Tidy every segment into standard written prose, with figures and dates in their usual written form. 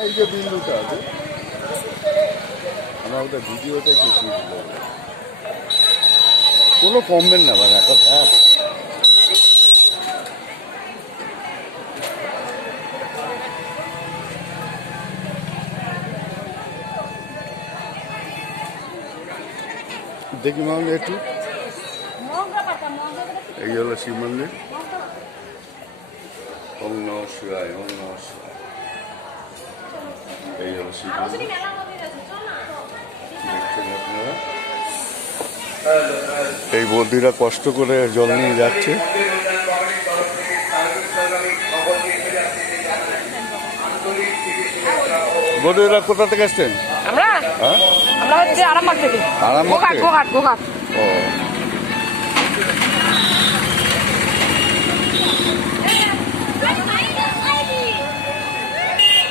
এই যে বিন্দুটা আছে আমার ওটা ভিডিওটা কিছু কোনো কমবেন না মানে একটা থাক দেখি মামনি একটু এই হলো শিব মন্দির ওম নমঃ শিবায় ওম নমঃ শিবায় এই হলো শিব মন্দির দেখছেন আপনারা এই বৌদিরা কষ্ট করে জল নিয়ে যাচ্ছে বৌদিরা কোথা থেকে এসছেন আমরা হ্যাঁ আমরা হচ্ছে আরামবাগ থেকে আরামবাগ থেকে? গোঘাট ও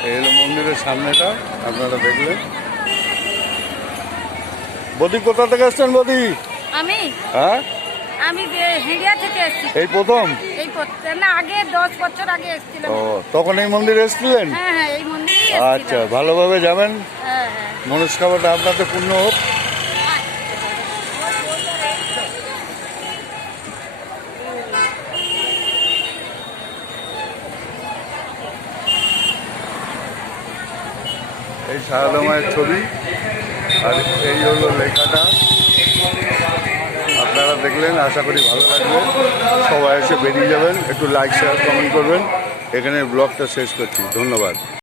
এই হলো মন্দিরের সামনেটা আপনারা দেখলেন বৌদি কোথা থেকে এসছেন বৌদি আমি হ্যাঁ আমি হেডিয়া থেকে এসেছি এই প্রথম এই না আগে 10 বছর আগে এসেছিলাম ও তখন এই মন্দিরে এসেছিলেন হ্যাঁ এই মন্দিরে আচ্ছা ভালোভাবে যাবেন হ্যাঁ মনস্কামনা আপনাদের পূর্ণ হোক এই শারদা মায়ের ছবি আর এই হলো লেখাটা আপনারা দেখলেন আশা করি ভালো লাগবে সবাই এসে বেরিয়ে যাবেন একটু লাইক শেয়ার কমেন্ট করবেন এখানে ব্লগটা শেষ করছি ধন্যবাদ।